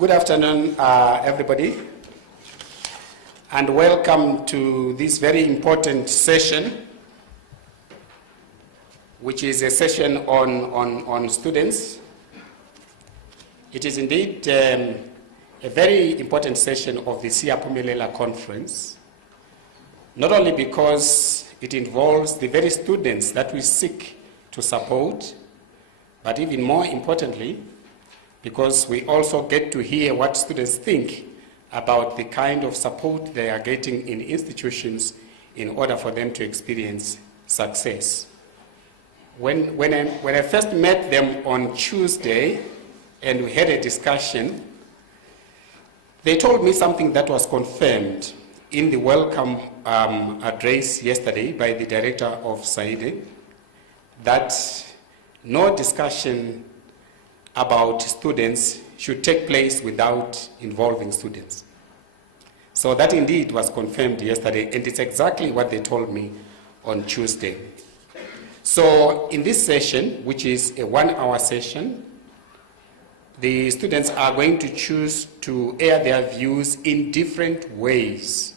Good afternoon, everybody, and welcome to this very important session, which is a session on students. It is indeed a very important session of the Siyaphumelela conference, not only because it involves the very students that we seek to support, but even more importantly, because we also get to hear what students think about the kind of support they are getting in institutions in order for them to experience success. When I first met them on Tuesday and we had a discussion, they told me something that was confirmed in the welcome address yesterday by the director of SAIDE, that no discussion about students should take place without involving students. So that indeed was confirmed yesterday, and it's exactly what they told me on Tuesday. So in this session, which is a 1-hour session, the students are going to choose to air their views in different ways.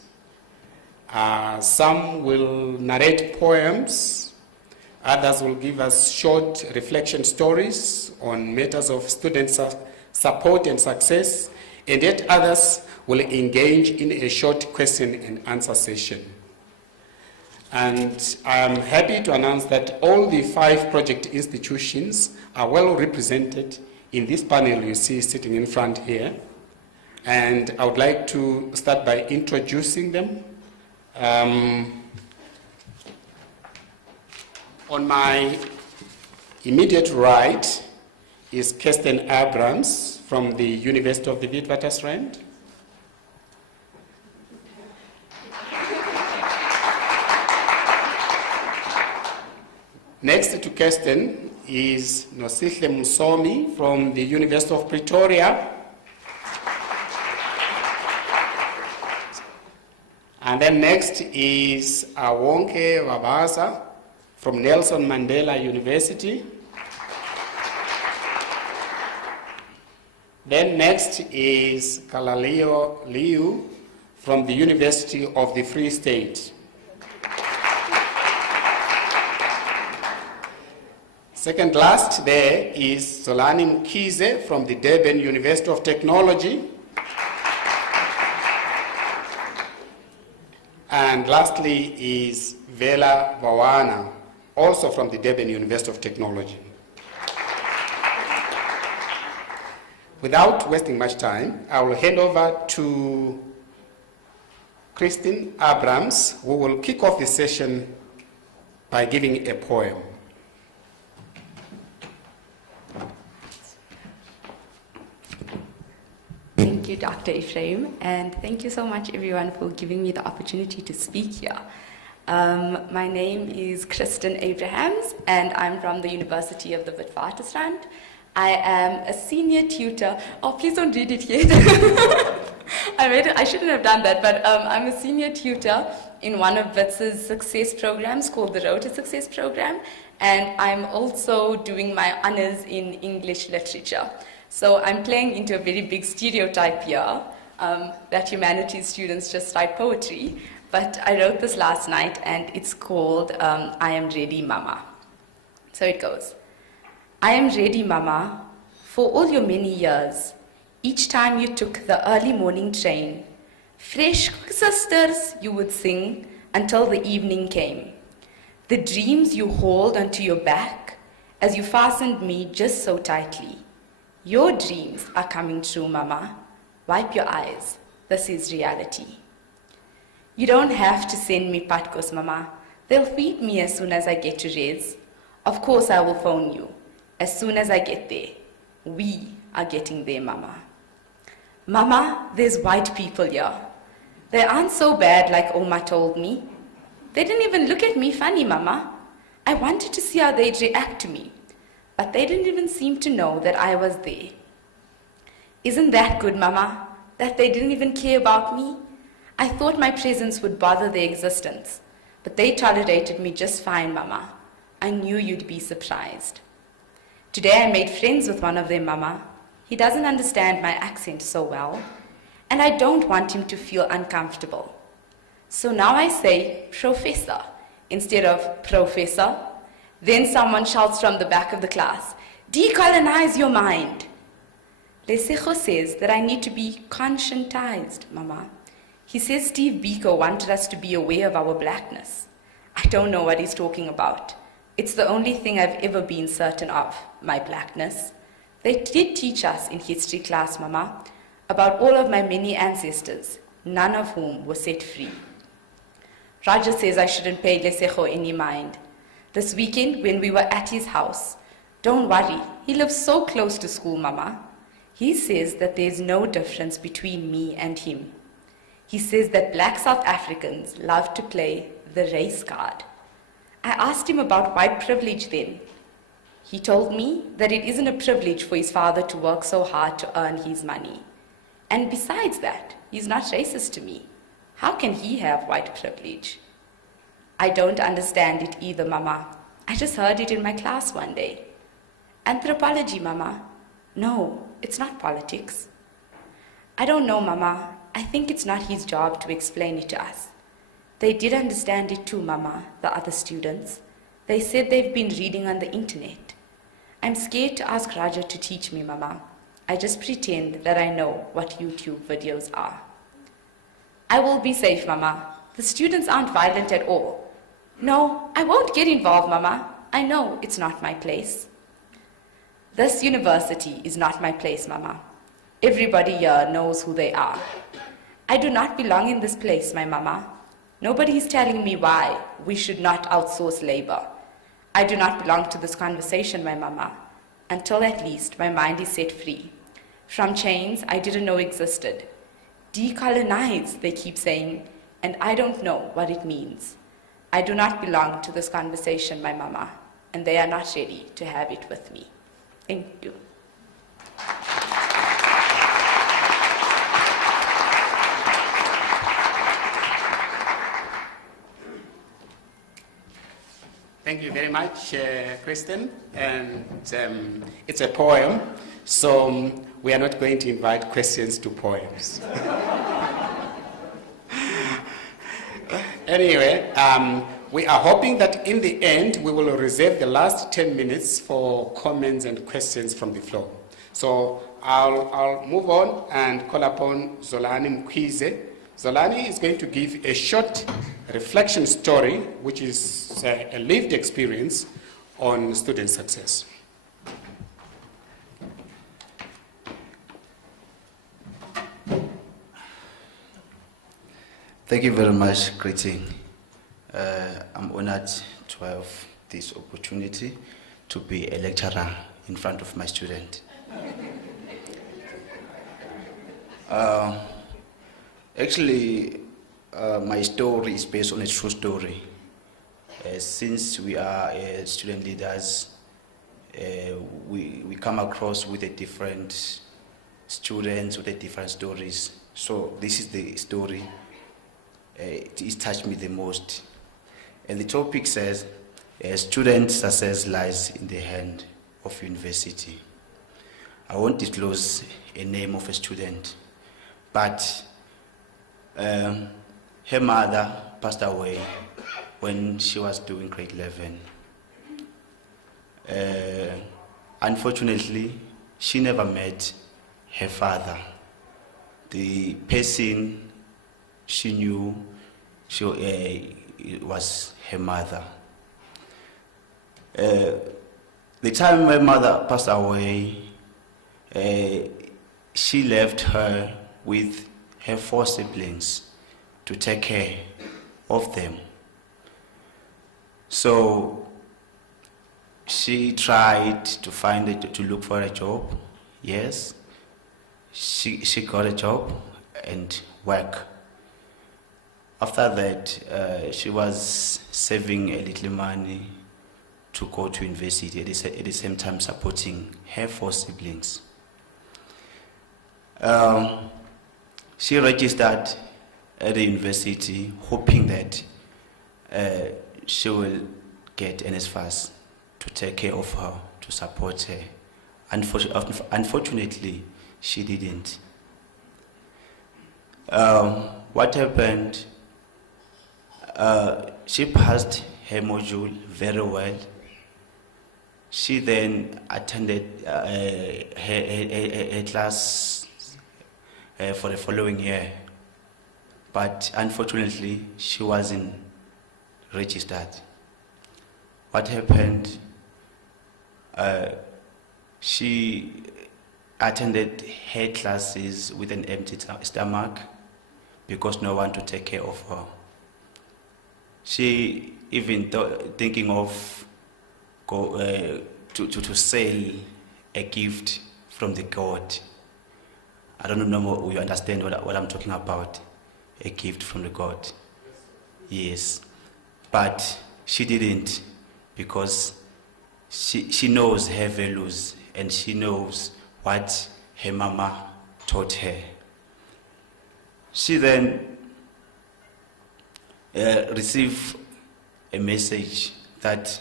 Some will narrate poems, others will give us short reflection stories on matters of student support and success, and yet others will engage in a short question and answer session. And I'm happy to announce that all the 5 project institutions are well represented in this panel you see sitting in front here. And I would like to start by introducing them. On my immediate right is Kirsten Abrams from the University of the Witwatersrand. Next to Kirsten is Nosihle Musomi from the University of Pretoria. And then next is Awonke Wabaza from Nelson Mandela University. Then next is Kalaleo Liu from the University of the Free State. Second last there is Solani Mkize from the Durban University of Technology. And lastly is Vela Vawana, also from the Durban University of Technology. Without wasting much time, I will hand over to Kirsten Abrams, who will kick off the session by giving a poem. Thank you, Dr. Ephraim, and thank you so much, everyone, for giving me the opportunity to speak here. My name is Kirsten Abrahams, and I'm from the University of the Witwatersrand. I am a senior tutor. Oh, please don't read it yet. I shouldn't have done that, but I'm a senior tutor in one of WITS's success programs called the Road to Success program, and I'm also doing my honors in English literature. So I'm playing into a very big stereotype here, that humanities students just write poetry. But I wrote this last night, and it's called I Am Ready, Mama. So it goes. I am ready, Mama, for all your many years. Each time you took the early morning train, fresh sisters you would sing until the evening came. The dreams you hold onto your back as you fastened me just so tightly. Your dreams are coming true, Mama. Wipe your eyes. This is reality. You don't have to send me patkos, Mama. They'll feed me as soon as I get to Rez. Of course I will phone you. As soon as I get there. We are getting there, Mama. Mama, there's white people here. They aren't so bad like Oma told me. They didn't even look at me funny, Mama. I wanted to see how they'd react to me. But they didn't even seem to know that I was there. Isn't that good, Mama? That they didn't even care about me? I thought my presence would bother their existence, but they tolerated me just fine, Mama. I knew you'd be surprised. Today I made friends with one of them, Mama. He doesn't understand my accent so well, and I don't want him to feel uncomfortable. So now I say professor instead of professor. Then someone shouts from the back of the class, decolonize your mind. Lesego says that I need to be conscientized, Mama. He says Steve Biko wanted us to be aware of our blackness. I don't know what he's talking about. It's the only thing I've ever been certain of, my blackness. They did teach us in history class, Mama, about all of my many ancestors, none of whom were set free. Roger says I shouldn't pay Lesego any mind. This weekend, when we were at his house, don't worry, he lives so close to school, Mama. He says that there's no difference between me and him. He says that black South Africans love to play the race card. I asked him about white privilege then. He told me that it isn't a privilege for his father to work so hard to earn his money. And besides that, he's not racist to me. How can he have white privilege? I don't understand it either, Mama. I just heard it in my class one day. Anthropology, Mama. No, it's not politics. I don't know, Mama. I think it's not his job to explain it to us. They did understand it too, Mama, the other students. They said they've been reading on the internet. I'm scared to ask Raja to teach me, Mama. I just pretend that I know what YouTube videos are. I will be safe, Mama. The students aren't violent at all. No, I won't get involved, Mama. I know it's not my place. This university is not my place, Mama. Everybody here knows who they are. I do not belong in this place, my Mama. Nobody is telling me why we should not outsource labor. I do not belong to this conversation, my Mama, until at least my mind is set free from chains I didn't know existed. Decolonize, they keep saying, and I don't know what it means. I do not belong to this conversation, my Mama, and they are not ready to have it with me. Thank you. Thank you very much, Kristen. And it's a poem, so we are not going to invite questions to poems. Anyway, we are hoping that in the end, we will reserve the last 10 minutes for comments and questions from the floor. So I'll move on and call upon Zolani Mkwize. Zolani is going to give a short reflection story, which is a lived experience on student success. Thank you very much, greeting. I'm honored to have this opportunity to be a lecturer in front of my student. Actually, my story is based on a true story. Since we are student leaders, we come across with a different students with a different stories. So this is the story. It touched me the most. And the topic says, student success lies in the hand of university. I won't disclose a name of a student, but her mother passed away when she was doing grade 11. Unfortunately, she never met her father. The person she knew it was her mother. The time my mother passed away, she left her with her 4 siblings to take care of them. So she tried to look for a job. Yes, she got a job and work. After that, she was saving a little money to go to university, at the same time supporting her 4 siblings. She registered at the university, hoping that she will get NSFAS to take care of her, to support her Unfortunately, she didn't. What happened? She passed her module very well. She then attended her class for the following year, but unfortunately, she wasn't registered. What happened? She attended her classes with an empty stomach because no one to take care of her. She even thinking of to sell a gift from the God. I don't know if you understand what I'm talking about. A gift from the God. Yes. But she didn't, because she knows her values and she knows what her mama taught her. She then received a message that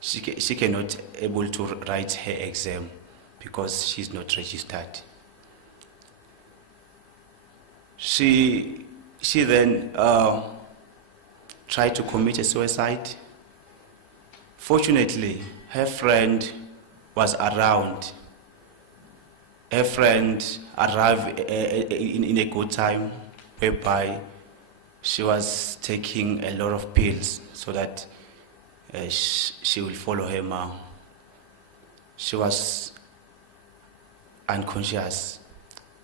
she cannot able to write her exam because she's not registered. She then tried to commit a suicide. Fortunately, her friend was around. Her friend arrived in a good time, whereby she was taking a lot of pills so that she will follow her mom. She was unconscious.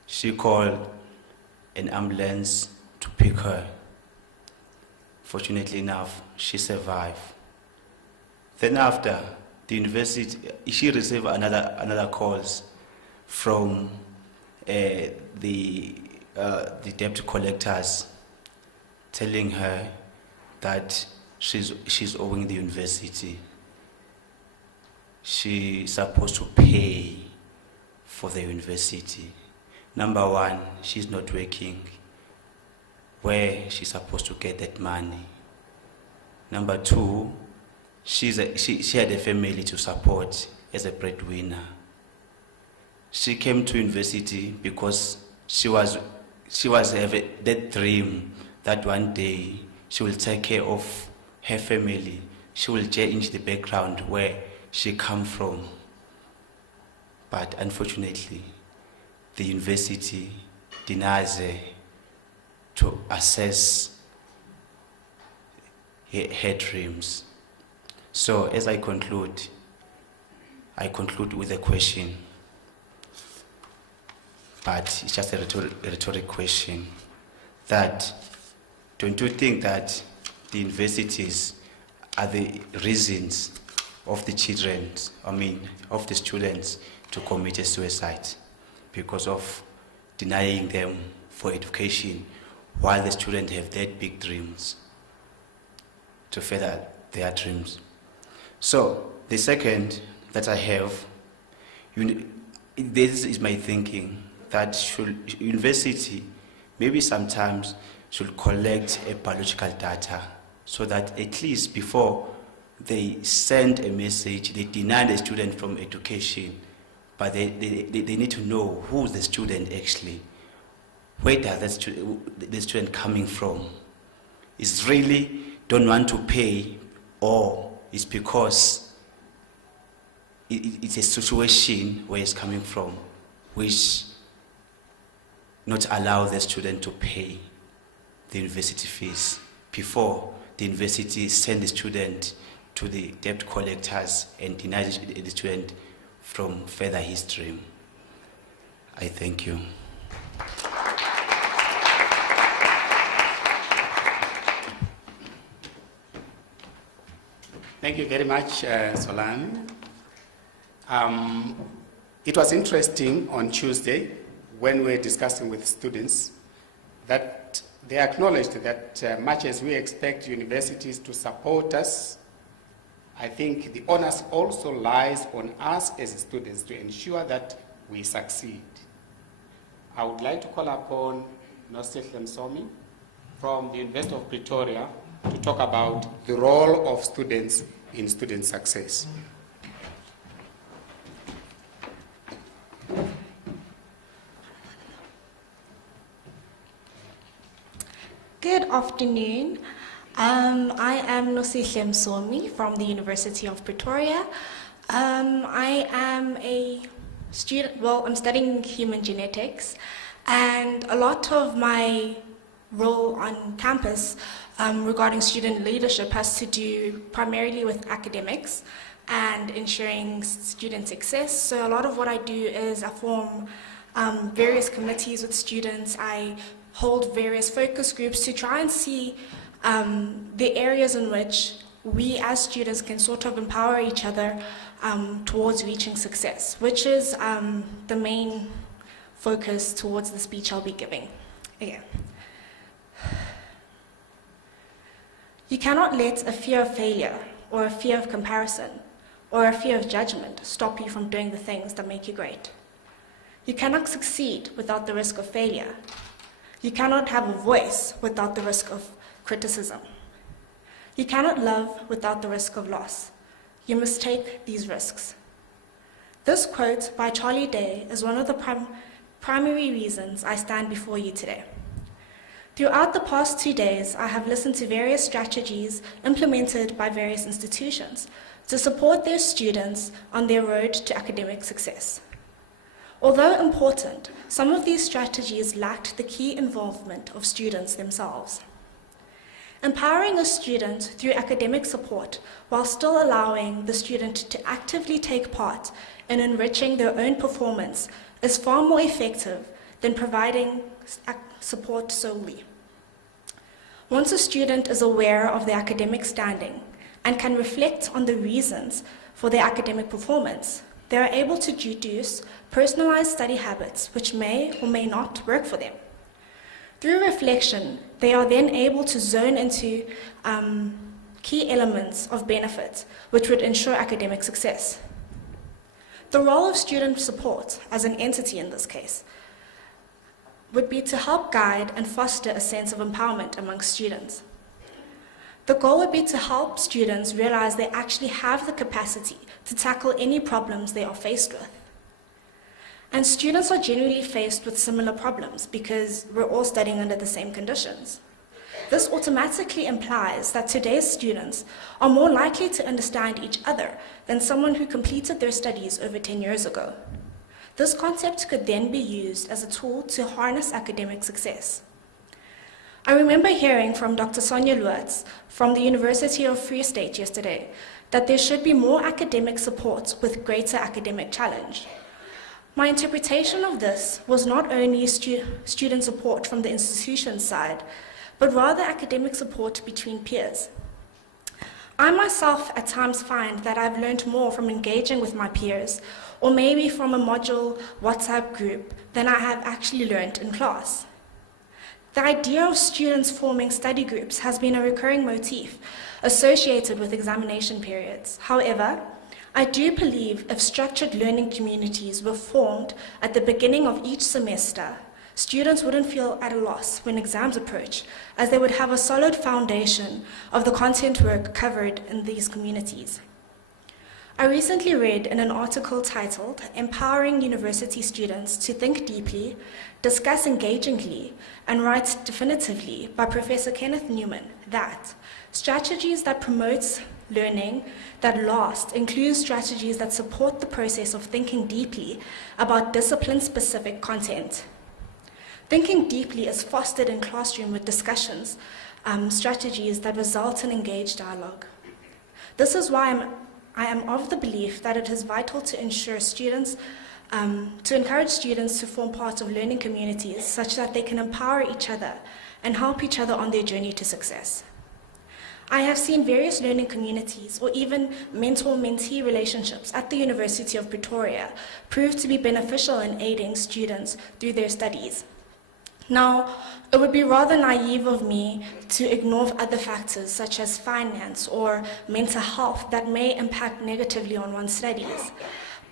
She called an ambulance to pick her. Fortunately enough, she survived. Then after the university, she received another calls from the debt collectors, telling her that she's owing the university. She's supposed to pay for the university. Number one, she's not working. Where she's supposed to get that money? Number two, she had a family to support as a breadwinner. She came to university because she was having that dream that one day she will take care of her family. She will change the background where she come from. But unfortunately, the university denies her to assess her dreams. So as I conclude with a question, but it's just a rhetoric question, that don't you think that the universities are the reasons of the children, of the students to commit a suicide because of denying them for education while the students have their big dreams to further their dreams? So the second that I have, this is my thinking, that university maybe sometimes should collect a biological data so that at least before they send a message, they deny the student from education, but they need to know who the student actually, where does the student coming from? Is really don't want to pay, or it's because it's a situation where it's coming from, which not allow the student to pay the university fees before the university send the student to the debt collectors and deny the student from further his dream. I thank you. Thank you very much, Solani. It was interesting on Tuesday when we were discussing with students that they acknowledged that much as we expect universities to support us, I think the onus also lies on us as students to ensure that we succeed. I would like to call upon Nosihle Msomi from the University of Pretoria to talk about the role of students in student success. Good afternoon. I am Nosihle Msomi from the University of Pretoria. I am a student, well, I'm studying human genetics, and a lot of my role on campus regarding student leadership has to do primarily with academics and ensuring student success. So a lot of what I do is I form various committees with students. I hold various focus groups to try and see the areas in which we as students can sort of empower each other towards reaching success, which is the main focus towards the speech I'll be giving. Again. You cannot let a fear of failure or a fear of comparison or a fear of judgment stop you from doing the things that make you great. You cannot succeed without the risk of failure. You cannot have a voice without the risk of criticism. You cannot love without the risk of loss. You must take these risks. This quote by Charlie Day is one of the primary reasons I stand before you today. Throughout the past 2 days, I have listened to various strategies implemented by various institutions to support their students on their road to academic success. Although important, some of these strategies lacked the key involvement of students themselves. Empowering a student through academic support while still allowing the student to actively take part in enriching their own performance is far more effective than providing support solely. Once a student is aware of their academic standing and can reflect on the reasons for their academic performance, they are able to deduce personalized study habits which may or may not work for them. Through reflection, they are then able to zone into key elements of benefit which would ensure academic success. The role of student support, as an entity in this case, would be to help guide and foster a sense of empowerment amongst students. The goal would be to help students realize they actually have the capacity to tackle any problems they are faced with. And students are generally faced with similar problems because we're all studying under the same conditions. This automatically implies that today's students are more likely to understand each other than someone who completed their studies over 10 years ago. This concept could then be used as a tool to harness academic success. I remember hearing from Dr. Sonia Luertz from the University of Free State yesterday that there should be more academic support with greater academic challenge. My interpretation of this was not only student support from the institution side, but rather academic support between peers. I myself at times find that I've learned more from engaging with my peers, or maybe from a module WhatsApp group, than I have actually learned in class. The idea of students forming study groups has been a recurring motif associated with examination periods. However, I do believe if structured learning communities were formed at the beginning of each semester, students wouldn't feel at a loss when exams approach, as they would have a solid foundation of the content work covered in these communities. I recently read in an article titled "Empowering University Students to Think Deeply, Discuss Engagingly, and Write Definitively" by Professor Kenneth Newman that strategies that promote learning that last include strategies that support the process of thinking deeply about discipline-specific content. Thinking deeply is fostered in classroom with discussions, strategies that result in engaged dialogue. This is why I am of the belief that it is vital to ensure students, to encourage students to form part of learning communities such that they can empower each other and help each other on their journey to success. I have seen various learning communities or even mentor-mentee relationships at the University of Pretoria prove to be beneficial in aiding students through their studies. Now, it would be rather naive of me to ignore other factors such as finance or mental health that may impact negatively on one's studies.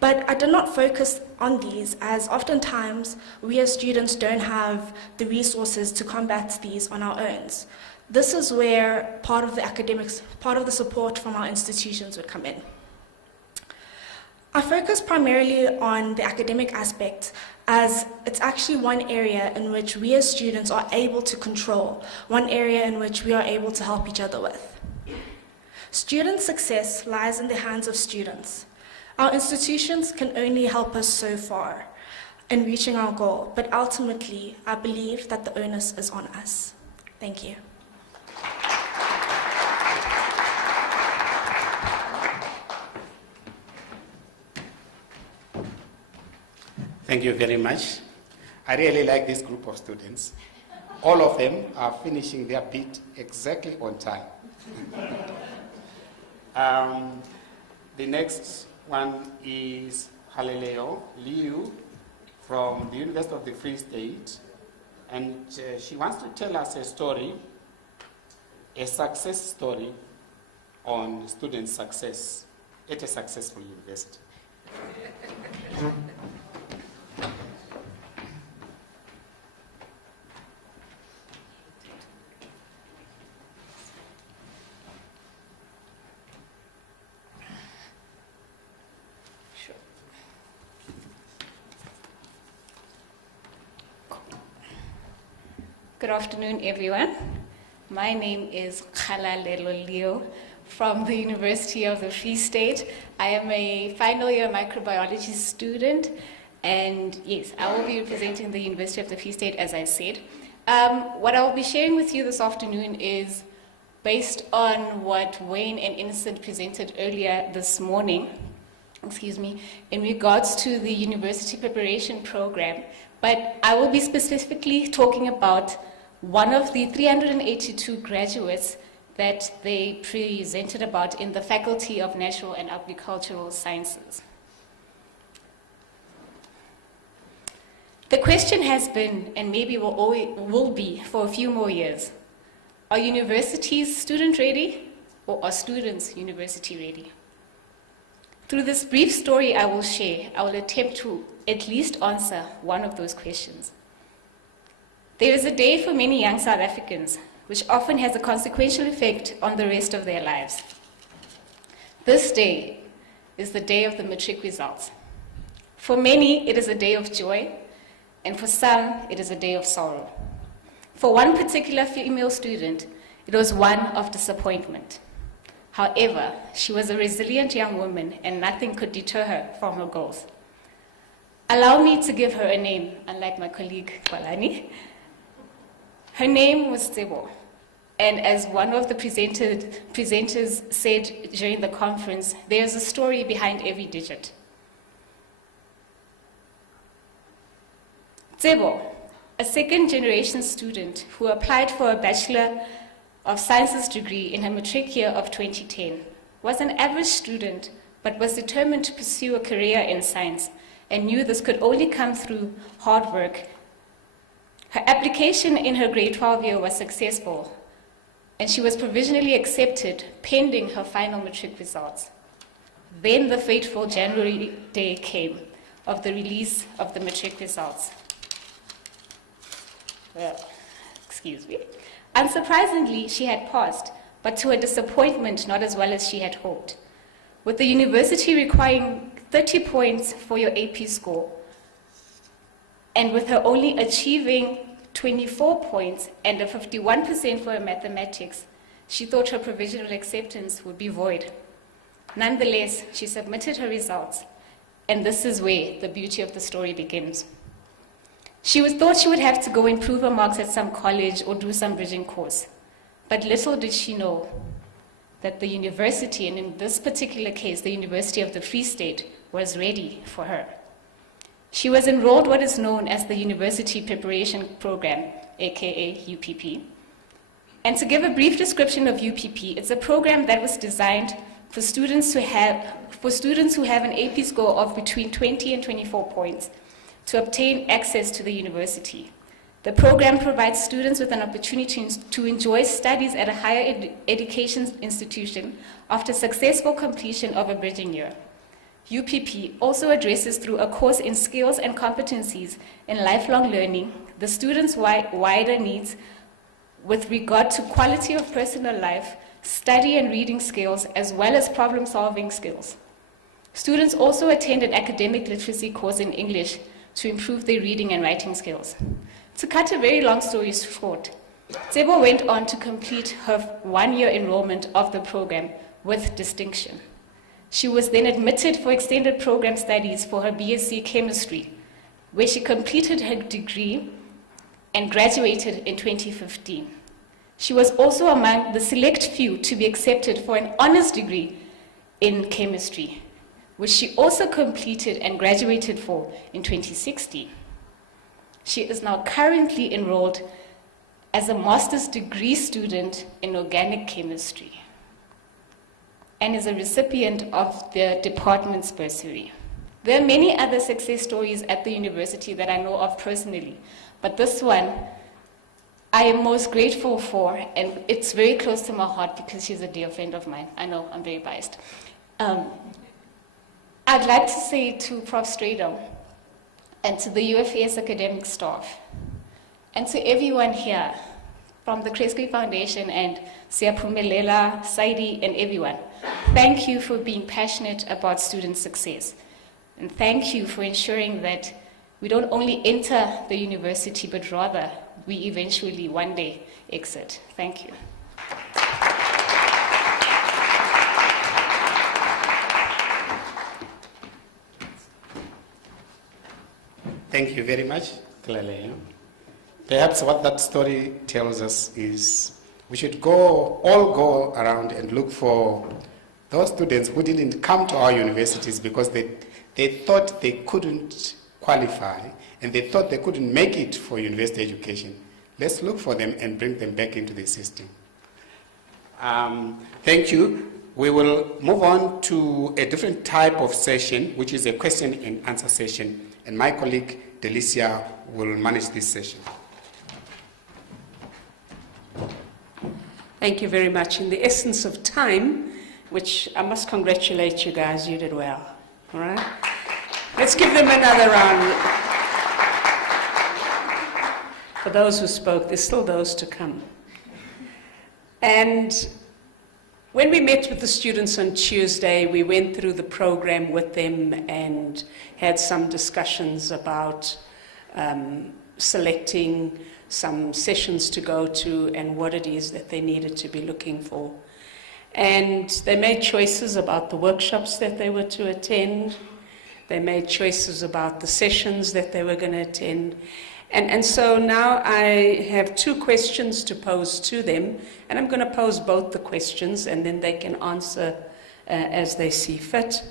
But I did not focus on these, as oftentimes we as students don't have the resources to combat these on our own. This is where part of the support from our institutions would come in. I focus primarily on the academic aspect as it's actually one area in which we as students are able to control, one area in which we are able to help each other with. Student success lies in the hands of students. Our institutions can only help us so far in reaching our goal, but ultimately, I believe that the onus is on us. Thank you. Thank you very much. I really like this group of students. All of them are finishing their bit exactly on time. The next one is Halileo Liu from the University of the Free State, and she wants to tell us a story, a success story on student success at a successful university. Good afternoon, everyone. My name is Khalalelo Leo from the University of the Free State. I am a final year microbiology student, and yes, I will be representing the University of the Free State, as I said. What I will be sharing with you this afternoon is based on what Wayne and Innocent presented earlier this morning, in regards to the university preparation program. But I will be specifically talking about one of the 382 graduates that they presented about in the Faculty of Natural and Agricultural Sciences. The question has been, and maybe will be for a few more years, are universities student ready, or are students university ready? Through this brief story I will share, I will attempt to at least answer one of those questions. There is a day for many young South Africans, which often has a consequential effect on the rest of their lives. This day is the day of the matric results. For many, it is a day of joy, and for some, it is a day of sorrow. For one particular female student, it was one of disappointment. However, she was a resilient young woman, and nothing could deter her from her goals. Allow me to give her a name, unlike my colleague, Balani. Her name was Tsebo, and as one of the presenters said during the conference, there's a story behind every digit. Tsebo, a second-generation student who applied for a Bachelor of Sciences degree in her matric year of 2010, was an average student but was determined to pursue a career in science and knew this could only come through hard work. Her application in her grade 12 year was successful, and she was provisionally accepted pending her final matric results. Then the fateful January day came of the release of the matric results. Unsurprisingly, she had passed, but to her disappointment, not as well as she had hoped. With the university requiring 30 points for your AP score, and with her only achieving 24 points and a 51% for her mathematics, she thought her provisional acceptance would be void. Nonetheless, she submitted her results, and this is where the beauty of the story begins. She thought she would have to go improve her marks at some college or do some bridging course, but little did she know that the university, and in this particular case, the University of the Free State, was ready for her. She was enrolled what is known as the University Preparation Program, aka UPP. And to give a brief description of UPP, it's a program that was designed for students who have an AP score of between 20 and 24 points to obtain access to the university. The program provides students with an opportunity to enjoy studies at a higher education institution after successful completion of a bridging year. UPP also addresses through a course in skills and competencies in lifelong learning the students' wider needs with regard to quality of personal life, study and reading skills, as well as problem-solving skills. Students also attend an academic literacy course in English, to improve their reading and writing skills. To cut a very long story short, Tsebo went on to complete her one-year enrollment of the program with distinction. She was then admitted for extended program studies for her BSc Chemistry, where she completed her degree and graduated in 2015. She was also among the select few to be accepted for an honors degree in chemistry, which she also completed and graduated for in 2016. She is now currently enrolled as a master's degree student in organic chemistry and is a recipient of the department's bursary. There are many other success stories at the university that I know of personally, but this one I am most grateful for, and it's very close to my heart because she's a dear friend of mine. I know, I'm very biased. I'd like to say to Prof. Strado and to the UFAS academic staff and to everyone here from the Kresge Foundation and Siyaphumelela, Saidi, and everyone, thank you for being passionate about student success. And thank you for ensuring that we don't only enter the university, but rather we eventually one day exit. Thank you. Thank you very much, Clele. Perhaps what that story tells us is we should all go around and look for those students who didn't come to our universities because they thought they couldn't qualify and they thought they couldn't make it for university education. Let's look for them and bring them back into the system. Thank you. We will move on to a different type of session, which is a question and answer session. And my colleague, Delicia, will manage this session. Thank you very much. In the essence of time, which I must congratulate you guys, you did well. All right? Let's give them another round. For those who spoke, there's still those to come. And when we met with the students on Tuesday, we went through the program with them and had some discussions about selecting some sessions to go to and what it is that they needed to be looking for. And they made choices about the workshops that they were to attend. They made choices about the sessions that they were going to attend. And so now I have two questions to pose to them, and I'm going to pose both the questions, and then they can answer as they see fit.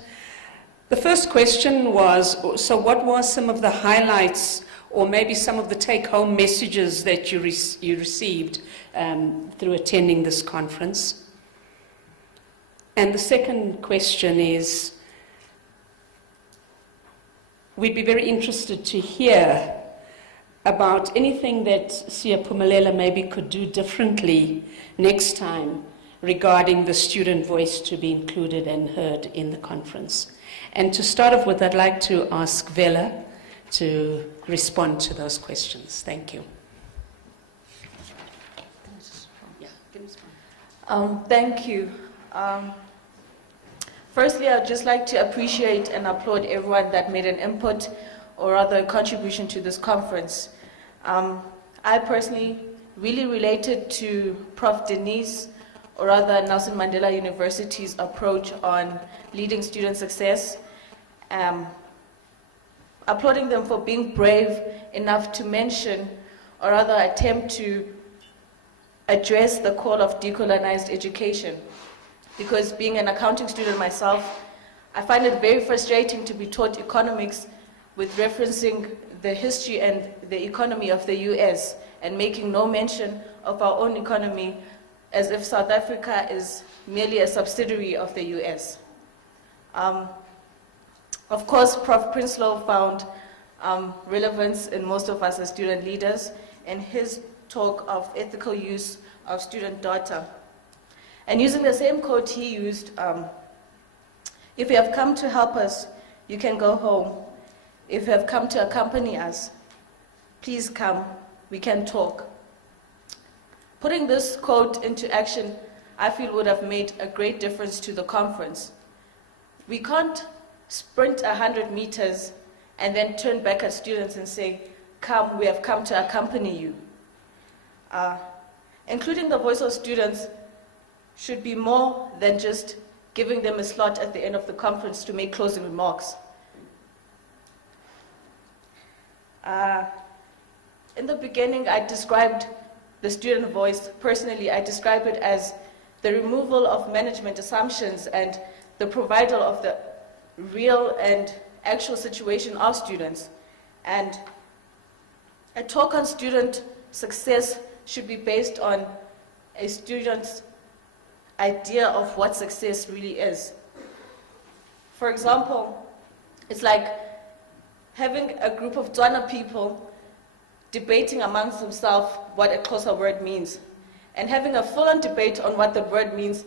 The first question was, so what were some of the highlights or maybe some of the take-home messages that you received through attending this conference? And the second question is, we'd be very interested to hear about anything that Siyaphumelela maybe could do differently next time regarding the student voice to be included and heard in the conference. And to start off with, I'd like to ask Vela to respond to those questions. Thank you. Thank you. Firstly, I'd just like to appreciate and applaud everyone that made an input or rather a contribution to this conference. I personally really related to Prof. Denise, or rather Nelson Mandela University's approach on leading student success, applauding them for being brave enough to mention, or rather attempt to address the call of decolonized education. Because being an accounting student myself, I find it very frustrating to be taught economics with referencing the history and the economy of the US and making no mention of our own economy as if South Africa is merely a subsidiary of the US. Of course, Prof. Prinsloo found relevance in most of us as student leaders in his talk of ethical use of student data. And using the same quote he used, if you have come to help us, you can go home. If you have come to accompany us, please come, we can talk. Putting this quote into action, I feel would have made a great difference to the conference. We can't sprint 100 meters and then turn back at students and say, "Come, we have come to accompany you." Including the voice of students should be more than just giving them a slot at the end of the conference to make closing remarks. In the beginning, I described the student voice. Personally, I describe it as the removal of management assumptions and the providal of the real and actual situation of students. And a talk on student success should be based on a student's idea of what success really is. For example, it's like having a group of Tswana people debating amongst themselves what a Xhosa word means, and having a full-on debate on what the word means,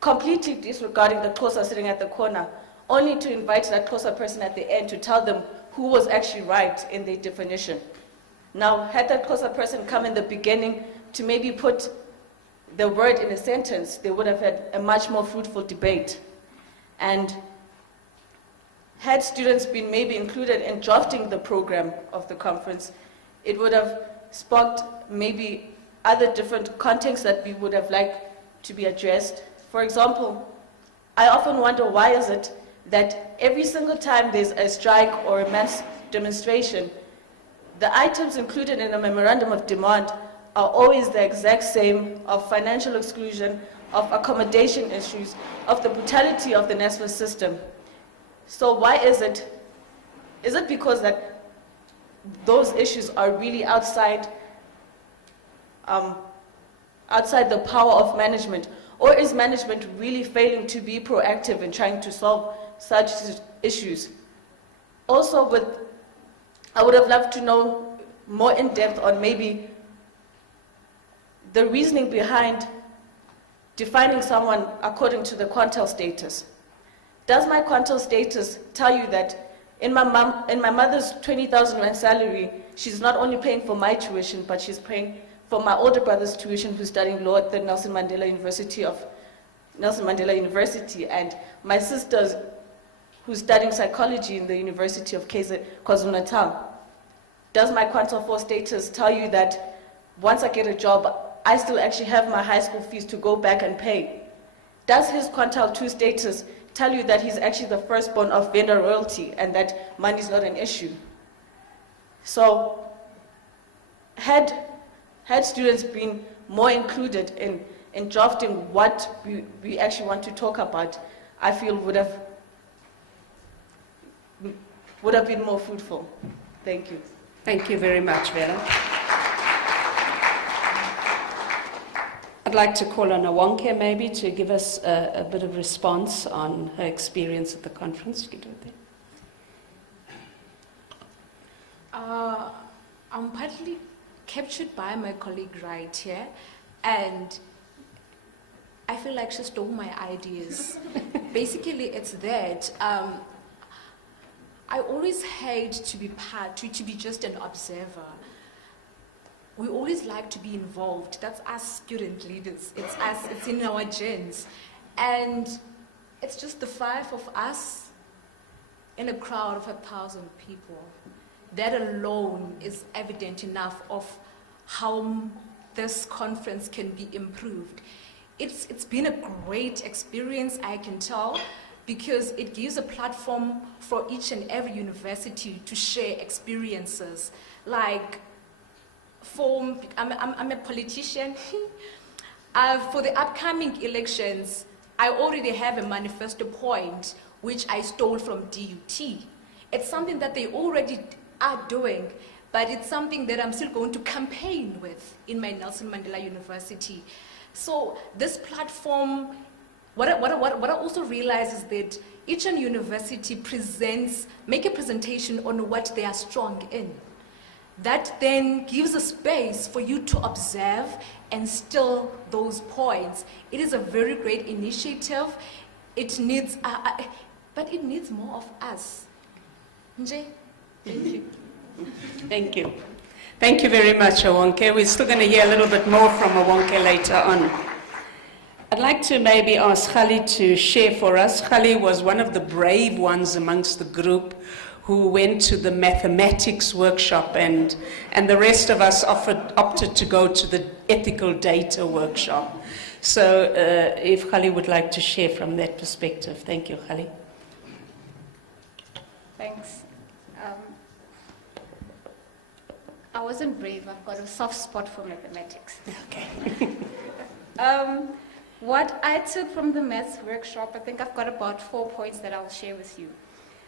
completely disregarding the Xhosa sitting at the corner, only to invite that Xhosa person at the end to tell them who was actually right in their definition. Now, had that Xhosa person come in the beginning to maybe put the word in a sentence, they would have had a much more fruitful debate. And had students been maybe included in drafting the program of the conference, it would have sparked maybe other different contexts that we would have liked to be addressed. For example, I often wonder, why is it that every single time there's a strike or a mass demonstration, the items included in a memorandum of demand are always the exact same, of financial exclusion, of accommodation issues, of the brutality of the NSFAS system? So why is it? Is it because that those issues are really outside the power of management? Or is management really failing to be proactive in trying to solve such issues? Also, I would have loved to know more in depth on maybe the reasoning behind defining someone according to the quintile status. Does my quintile status tell you that in my mother's 20,000 rand salary, she's not only paying for my tuition, but she's paying for my older brother's tuition, who's studying law at the Nelson Mandela University, and my sister's, who's studying psychology in the University of KwaZulu-Natal? Does my quintile 4 status tell you that once I get a job, I still actually have my high school fees to go back and pay? Does his quintile 2 status tell you that he's actually the firstborn of vendor royalty and that money is not an issue? So, had students been more included in drafting what we actually want to talk about, I feel would have been more fruitful. Thank you. Thank you very much, Vera. I'd like to call on Awonke maybe to give us a bit of response on her experience at the conference. I'm partly captured by my colleague right here, and I feel like she stole my ideas. Basically, it's that I always hate to be to be just an observer. We always like to be involved. That's us student leaders. It's us, it's in our genes. And it's just the 5 of us in a crowd of 1,000 people. That alone is evident enough of how this conference can be improved. It's been a great experience, I can tell, because it gives a platform for each and every university to share experiences. Like, I'm a politician. For the upcoming elections, I already have a manifesto point which I stole from DUT. It's something that they already are doing, but it's something that I'm still going to campaign with in my Nelson Mandela University. So this platform, what I also realize is that each university make a presentation on what they are strong in. That then gives a space for you to observe and still those points. It is a very great initiative. It needs, but it needs more of us. Nje? Thank you. Thank you. Thank you very much, Awonke. We're still going to hear a little bit more from Awonke later on. I'd like to maybe ask Khali to share for us. Khali was one of the brave ones amongst the group who went to the mathematics workshop, and the rest of us opted to go to the ethical data workshop. So if Khali would like to share from that perspective. Thank you, Khali. Thanks. I wasn't brave. I've got a soft spot for mathematics. Okay. What I took from the maths workshop, I think I've got about 4 points that I'll share with you.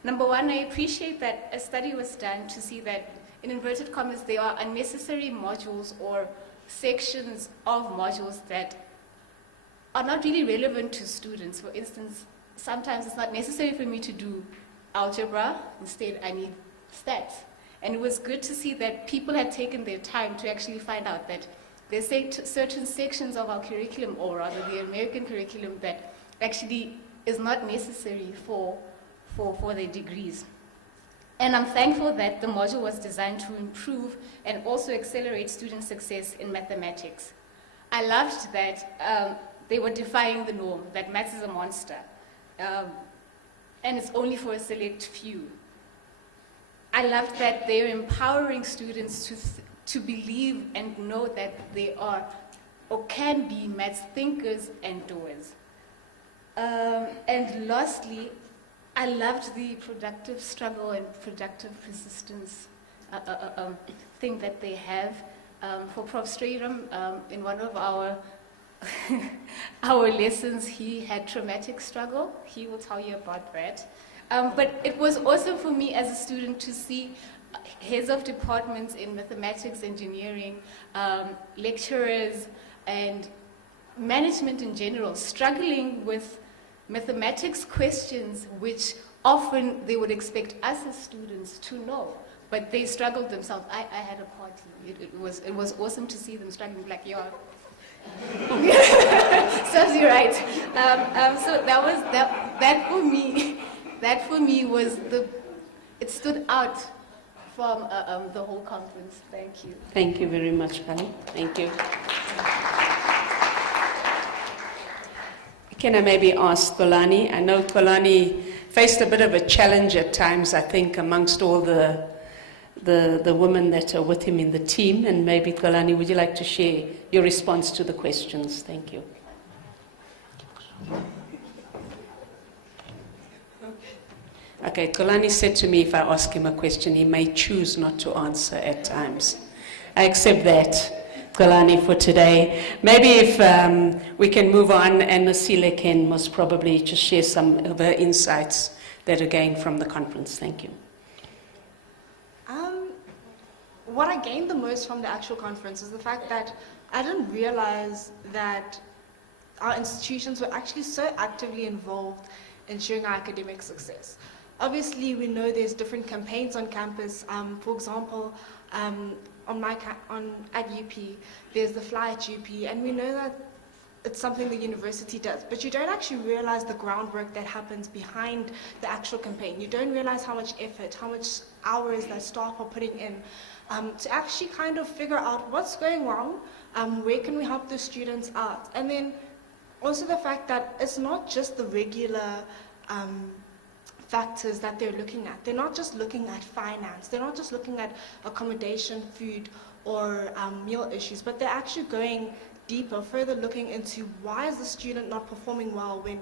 Number one, I appreciate that a study was done to see that, in inverted commas, there are unnecessary modules or sections of modules that are not really relevant to students. For instance, sometimes it's not necessary for me to do algebra. Instead, I need stats. And it was good to see that people had taken their time to actually find out that there's certain sections of our curriculum, or rather the American curriculum, that actually is not necessary for their degrees. And I'm thankful that the module was designed to improve and also accelerate student success in mathematics. I loved that they were defying the norm, that maths is a monster, and it's only for a select few. I loved that they're empowering students to believe and know that they are or can be maths thinkers and doers. And lastly, I loved the productive struggle and productive persistence thing that they have. For Prof. Strayram, in one of our our lessons, he had traumatic struggle. He will tell you about that. But it was awesome for me as a student to see heads of departments in mathematics, engineering, lecturers, and management in general struggling with mathematics questions which often they would expect us as students to know, but they struggled themselves. I had a party. It was awesome to see them struggling, like, yeah. Serves you right. So that was that for me. That for me was it stood out from the whole conference. Thank you. Thank you very much, Khali. Thank you. Can I maybe ask Kolani? I know Kolani faced a bit of a challenge at times, I think, amongst all the women that are with him in the team. And maybe, Kolani, would you like to share your response to the questions? Thank you. Okay, Kolani said to me if I ask him a question, he may choose not to answer at times. I accept that, Kolani, for today. Maybe if we can move on, and Nosile can most probably just share some of her insights that are gained from the conference. Thank you. What I gained the most from the actual conference is the fact that I didn't realize that our institutions were actually so actively involved in ensuring our academic success. Obviously, we know there's different campaigns on campus. For example, at UP, there's the Fly at UP, and we know that it's something the university does, but you don't actually realize the groundwork that happens behind the actual campaign. You don't realize how much effort, how much hours that staff are putting in to actually kind of figure out what's going wrong, where can we help the students out, and then also the fact that it's not just the regular factors that they're looking at. They're not just looking at finance. They're not just looking at accommodation, food, or meal issues, but they're actually going deeper, further looking into why is the student not performing well when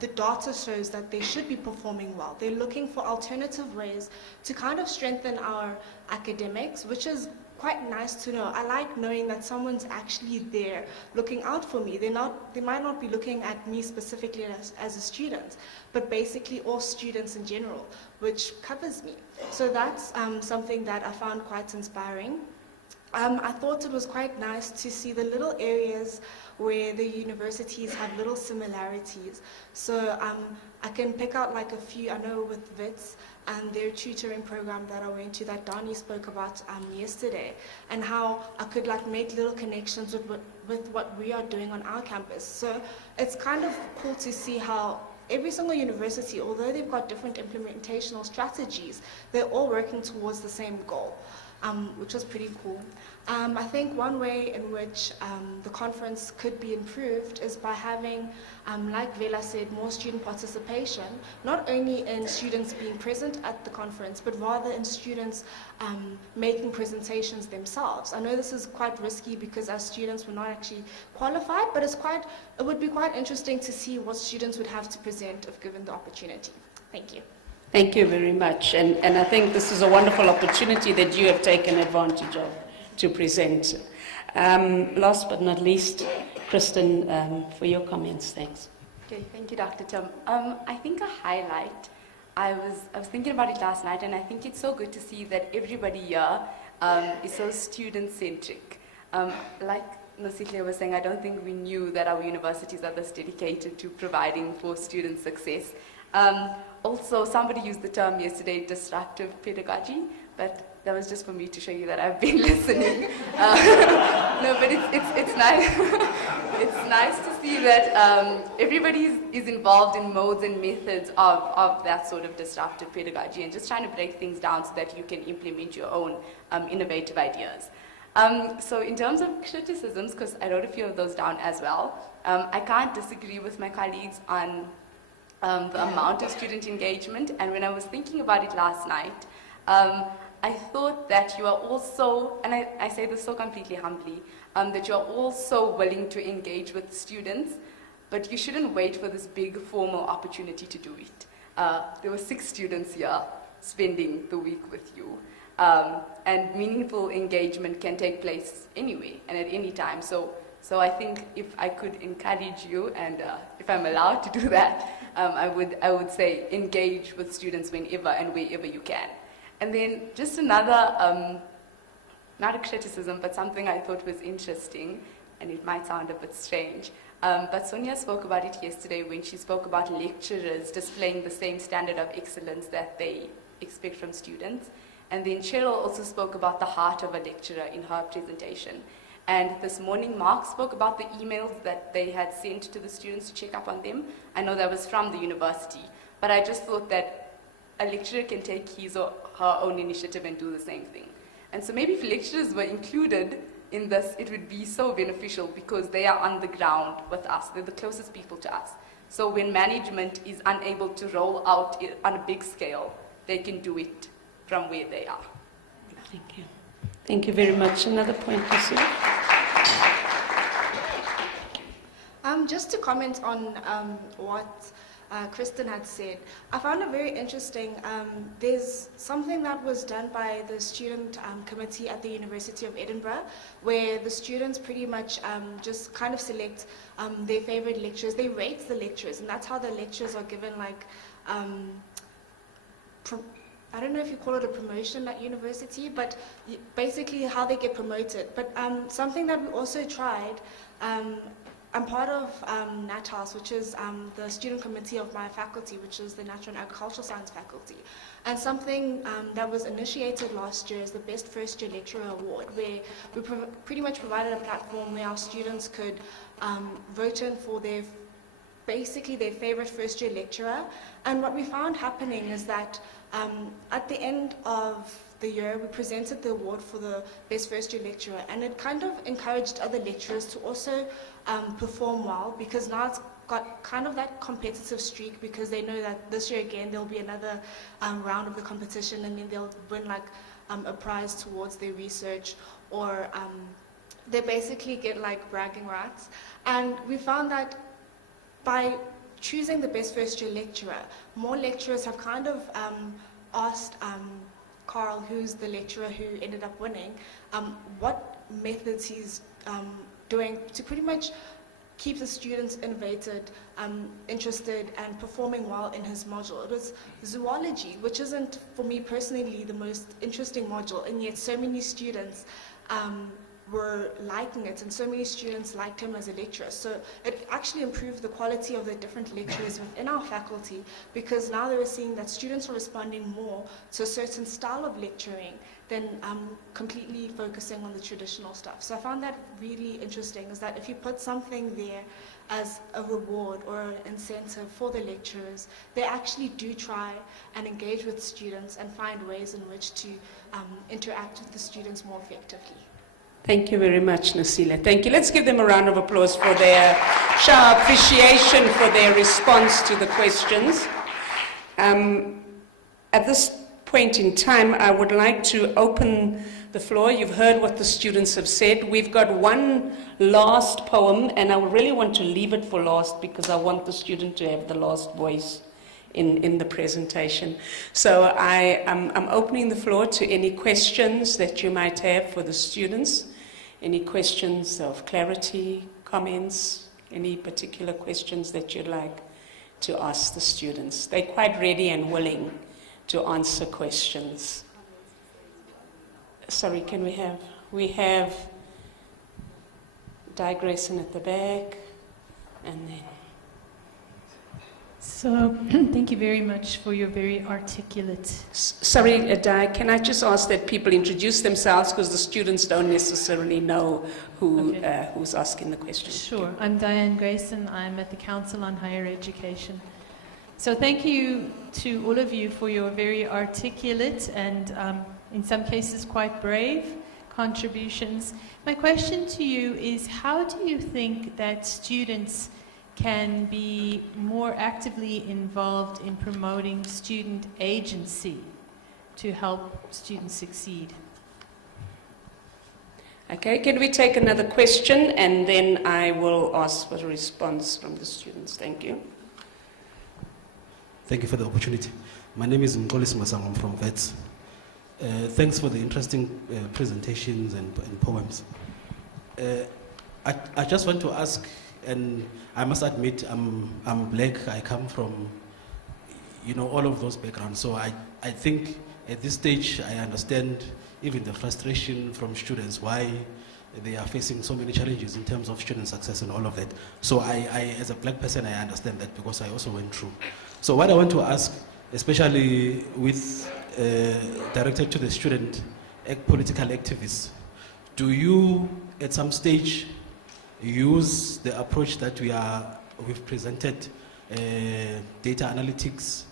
the data shows that they should be performing well. They're looking for alternative ways to kind of strengthen our academics, which is quite nice to know. I like knowing that someone's actually there looking out for me. They might not be looking at me specifically as a student, but basically all students in general, which covers me. So that's something that I found quite inspiring. I thought it was quite nice to see the little areas where the universities have little similarities. So I can pick out like a few. I know with WITS and their tutoring program that I went to that Dani spoke about yesterday, and how I could like make little connections with what we are doing on our campus. So it's kind of cool to see how every single university, although they've got different implementational strategies, they're all working towards the same goal. which was pretty cool. I think one way in which the conference could be improved is by having, like Vela said, more student participation, not only in students being present at the conference, but rather in students making presentations themselves. I know this is quite risky because as students we're not actually qualified, but it would be quite interesting to see what students would have to present if given the opportunity. Thank you. Thank you very much. And I think this is a wonderful opportunity that you have taken advantage of to present. Last but not least, Kristen, for your comments. Thanks. Okay, thank you, Dr. Tim. I think a highlight, I was thinking about it last night, and I think it's so good to see that everybody here is so student-centric. Like Nosihle was saying, I don't think we knew that our universities are this dedicated to providing for student success. Also, somebody used the term yesterday, disruptive pedagogy, but that was just for me to show you that I've been listening. No, but it's nice. It's nice to see that everybody is involved in modes and methods of that sort of disruptive pedagogy and just trying to break things down so that you can implement your own innovative ideas. So in terms of criticisms, because I wrote a few of those down as well, I can't disagree with my colleagues on the amount of student engagement. And when I was thinking about it last night, I thought that you are also, and I say this so completely humbly, that you are also willing to engage with students, but you shouldn't wait for this big formal opportunity to do it. There were 6 students here spending the week with you. And meaningful engagement can take place anyway and at any time. So I think if I could encourage you, and if I'm allowed to do that, I would say engage with students whenever and wherever you can. And then just another, not a criticism, but something I thought was interesting, and it might sound a bit strange, but Sonia spoke about it yesterday when she spoke about lecturers displaying the same standard of excellence that they expect from students. And then Cheryl also spoke about the heart of a lecturer in her presentation. And this morning, Mark spoke about the emails that they had sent to the students to check up on them. I know that was from the university, but I just thought that a lecturer can take his or her own initiative and do the same thing. And so maybe if lecturers were included in this, it would be so beneficial because they are on the ground with us. They're the closest people to us. So when management is unable to roll out on a big scale, they can do it from where they are. Thank you. Thank you very much. Another point, Lucy? Just to comment on what Kristen had said, I found it very interesting. There's something that was done by the student committee at the University of Edinburgh, where the students pretty much just kind of select their favorite lecturers. They rate the lecturers, and that's how the lecturers are given, like, I don't know if you call it a promotion at university, but basically how they get promoted. But something that we also tried, I'm part of NatHouse, which is the student committee of my faculty, which is the Natural and Agricultural Science faculty. And something that was initiated last year is the Best First Year Lecturer Award, where we pretty much provided a platform where our students could vote in for basically their favorite first year lecturer. And what we found happening is that at the end of the year, we presented the award for the Best First Year Lecturer, and it kind of encouraged other lecturers to also perform well, because now it's got kind of that competitive streak, because they know that this year again there'll be another round of the competition, and then they'll win like a prize towards their research, or they basically get like bragging rights. And we found that by choosing the Best First Year Lecturer, more lecturers have kind of asked Carl, who's the lecturer who ended up winning, what methods he's doing to pretty much keep the students innovated, interested, and performing well in his module. It was zoology, which isn't, for me personally, the most interesting module, and yet so many students were liking it, and so many students liked him as a lecturer. So it actually improved the quality of the different lecturers within our faculty, because now they were seeing that students were responding more to a certain style of lecturing than completely focusing on the traditional stuff. So I found that really interesting, is that if you put something there as a reward or an incentive for the lecturers, they actually do try and engage with students and find ways in which to interact with the students more effectively. Thank you very much, Nasila. Thank you. Let's give them a round of applause for their show appreciation for their response to the questions. At this point in time, I would like to open the floor. You've heard what the students have said. We've got one last poem, and I really want to leave it for last because I want the student to have the last voice in the presentation. So I'm opening the floor to any questions that you might have for the students. Any questions of clarity, comments, any particular questions that you'd like to ask the students? They're quite ready and willing to answer questions. Sorry, can we have Grayson at the back, and then. So, thank you very much for your very articulate. Sorry, Di, can I just ask that people introduce themselves, because the students don't necessarily know who's asking the question. Sure, I'm Diane Grayson. I'm at the Council on Higher Education. So thank you to all of you for your very articulate and in some cases quite brave contributions. My question to you is, how do you think that students can be more actively involved in promoting student agency to help students succeed? Okay, can we take another question, and then I will ask for a response from the students. Thank you. Thank you for the opportunity. My name is Mkolis Masang. I'm from VETS. Thanks for the interesting presentations and poems. I just want to ask, and I must admit I'm black. I come from, all of those backgrounds. So I think at this stage I understand even the frustration from students, why they are facing so many challenges in terms of student success and all of that. So I as a black person, I understand that because I also went through. So what I want to ask, especially with directed to the student political activists, do you at some stage use the approach that we've presented, data analytics,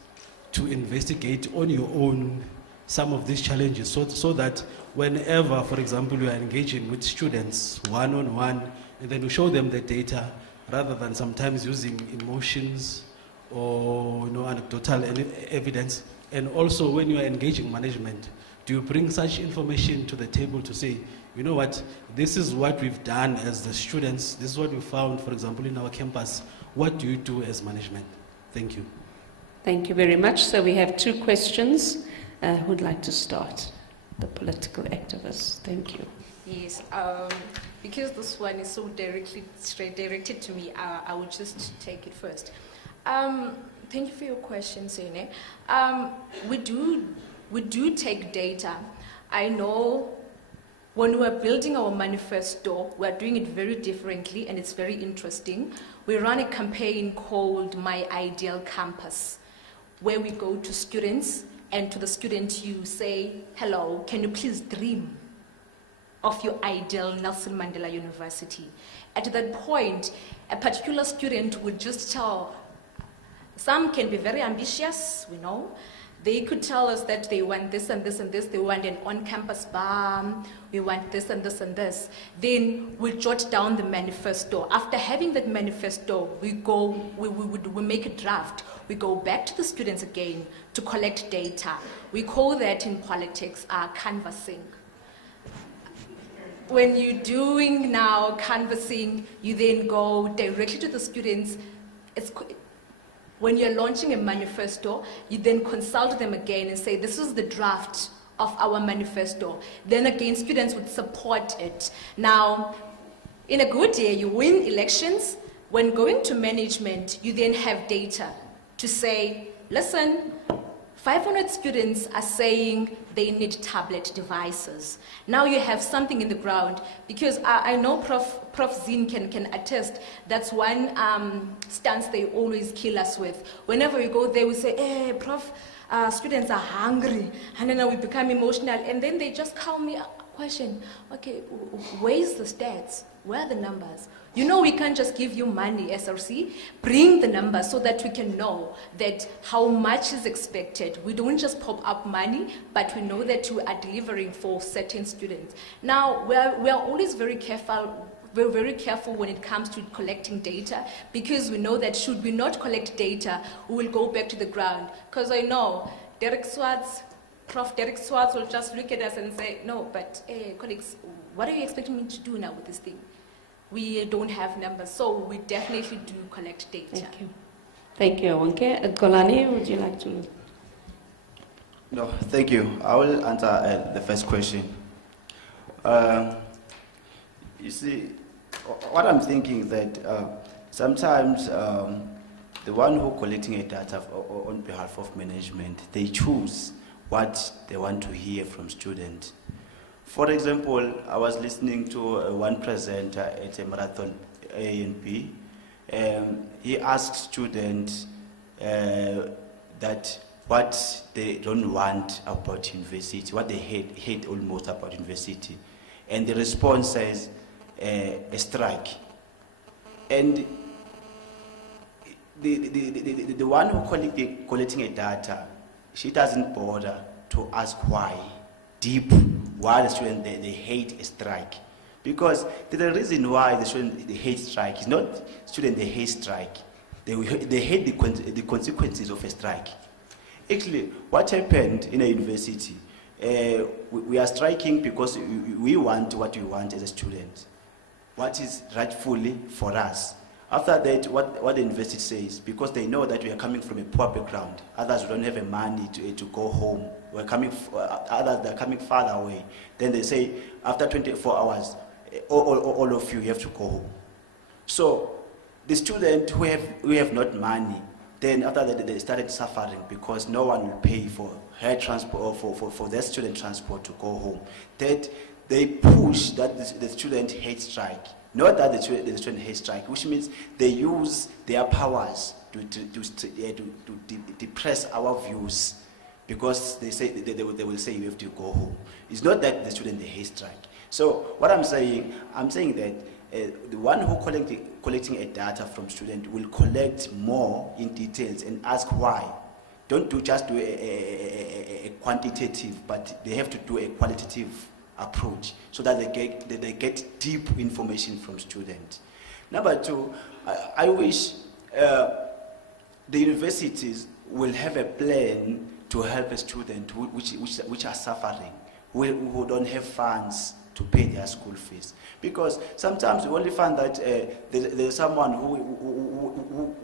to investigate on your own some of these challenges, so that whenever, for example, you are engaging with students one-on-one, and then you show them the data rather than sometimes using emotions or anecdotal evidence? And also, when you are engaging management, do you bring such information to the table to say, you know what, this is what we've done as the students, this is what we found, for example, in our campus. What do you do as management? Thank you. Thank you very much. So we have two questions. Who'd like to start? The political activists. Thank you. Yes, because this one is so straight directed to me, I will just take it first. Thank you for your question, Sene. We do take data. I know when we're building our manifesto, we're doing it very differently, and it's very interesting. We run a campaign called My Ideal Campus, where we go to students, and to the student you say, hello, can you please dream of your ideal Nelson Mandela University? At that point, a particular student would just tell. Some can be very ambitious, we know. They could tell us that they want this and this and this, they want an on-campus bar, we want this and this and this. Then we jot down the manifesto. After having that manifesto, we make a draft. We go back to the students again to collect data. We call that in politics canvassing. When you're doing now canvassing, you then go directly to the students. When you're launching a manifesto, you then consult them again and say, this is the draft of our manifesto. Then again, students would support it. Now, in a good year, you win elections. When going to management, you then have data to say, listen, 500 students are saying they need tablet devices. Now you have something in the ground, because I know Prof Zin can attest. That's one stance they always kill us with. Whenever we go there, we say, hey, Prof, students are hungry. And then we become emotional. And then they just call me a question. Okay, where's the stats? Where are the numbers? You know, we can't just give you money, SRC. Bring the numbers so that we can know that how much is expected. We don't just pop up money, but we know that we are delivering for certain students. Now, we are always very careful. We're very careful when it comes to collecting data, because we know that should we not collect data, we will go back to the ground. Because I know Prof. Derek Swartz will just look at us and say, no, but colleagues, what are you expecting me to do now with this thing? We don't have numbers, so we definitely do collect data. Thank you. Thank you, Wonke. Golani, would you like to? No, thank you. I will answer the first question. You see, what I'm thinking is that sometimes the one who collecting a data on behalf of management, they choose what they want to hear from students. For example, I was listening to one presenter at a marathon A&P. He asked students that what they don't want about university, what they hate almost about university. And the response says, a strike. And the one who collecting a data, she doesn't bother to ask why, why the student they hate a strike. Because the reason why the student they hate strike is not student they hate strike. They hate the consequences of a strike. Actually, what happened in a university, we are striking because we want what we want as a student, what is rightfully for us. After that, what the university says, because they know that we are coming from a poor background, others don't have the money to go home, others are coming farther away, then they say, after 24 hours, all of you have to go home. So, the students who have not money, then after that they started suffering because no one will pay for her transport or for their student transport to go home. That they push that the student hate strike. Not that the student hate strike, which means they use their powers to depress our views, because they say they will say you have to go home. It's not that the student they hate strike. So what I'm saying that the one who collecting a data from student will collect more in details and ask why. Don't just do a quantitative, but they have to do a qualitative approach so that they get deep information from students. Number two, I wish the universities will have a plan to help a student which are suffering, who don't have funds to pay their school fees. Because sometimes we only find that there's someone